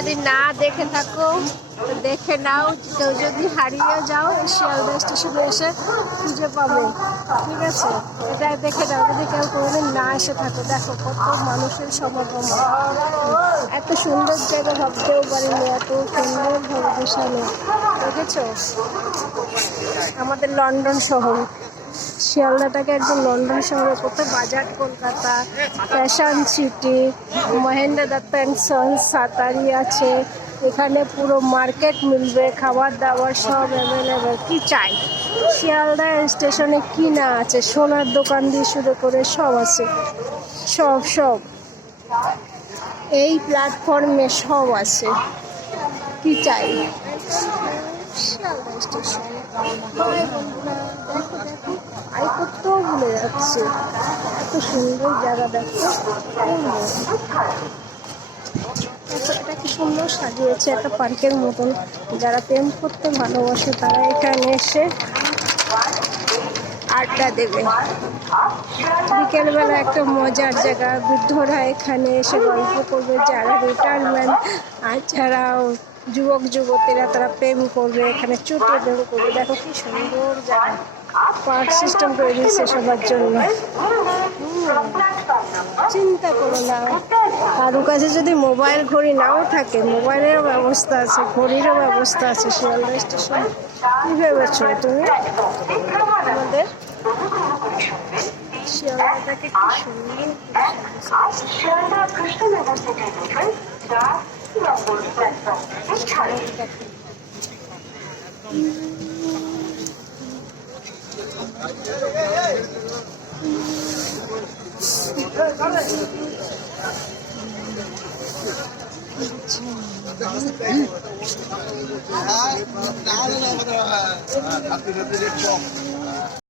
যদি না দেখে থাকো তো দেখে নাও, কেউ যদি হারিয়ে যাও এই শিয়ালদা স্টেশনে এসে খুঁজে পাবে, ঠিক আছে? এটা দেখে নাও যদি কেউ কোনোদিন না এসে থাকো। দেখো কত মানুষের সমাগম, এত সুন্দর জায়গা ভাবতেও পারিনি, এত সুন্দরভাবে বসানো, দেখেছো? আমাদের লন্ডন শহর, শিয়ালদাটাকে একদম লন্ডন শহরে, কত বাজার, Kolkata fashion city, Mahendra Dutta and sons সাতারি আছে, এখানে পুরো মার্কেট মিলবে, খাবার দাবার সব অ্যাভেলেবেল। কি চাই? শিয়ালদা স্টেশনে কি না আছে, সোনার দোকান দিয়ে শুরু করে সব আছে, সব সব এই প্ল্যাটফর্মে সব আছে। কি চাই? শিয়ালদা স্টেশন, দেখো দেখো আই করতেও ভুলে যাচ্ছে, এত সুন্দর জায়গা। দেখো এটা কি সুন্দর সাজিয়েছে, একটা পার্কের মতন। যারা প্রেম করতে ভালোবাসে তারা এখানে এসে আড্ডা দেবে। বিকেলবেলা একটা মজার জায়গা, বৃদ্ধরা এখানে এসে গল্প করবে, যারা রিটায়ারমেন্ট আর যারা যুবক যুবতীরা তারা প্রেম করবে, এখানে চুটে প্রেম করবে। দেখো কি সুন্দর জায়গা, পার্ক সিস্টেম করে দিচ্ছে সবার জন্য। চিন্তা করো না, কারো কাছে যদি মোবাইল ঘড়ি নাও থাকে, মোবাইলেরও ব্যবস্থা আছে, ঘড়িরও ব্যবস্থা আছে শিয়ালদা স্টেশন। কি ভেবেছো তুমি? আমাদের শিয়ালদাটাকে কি সুন্দর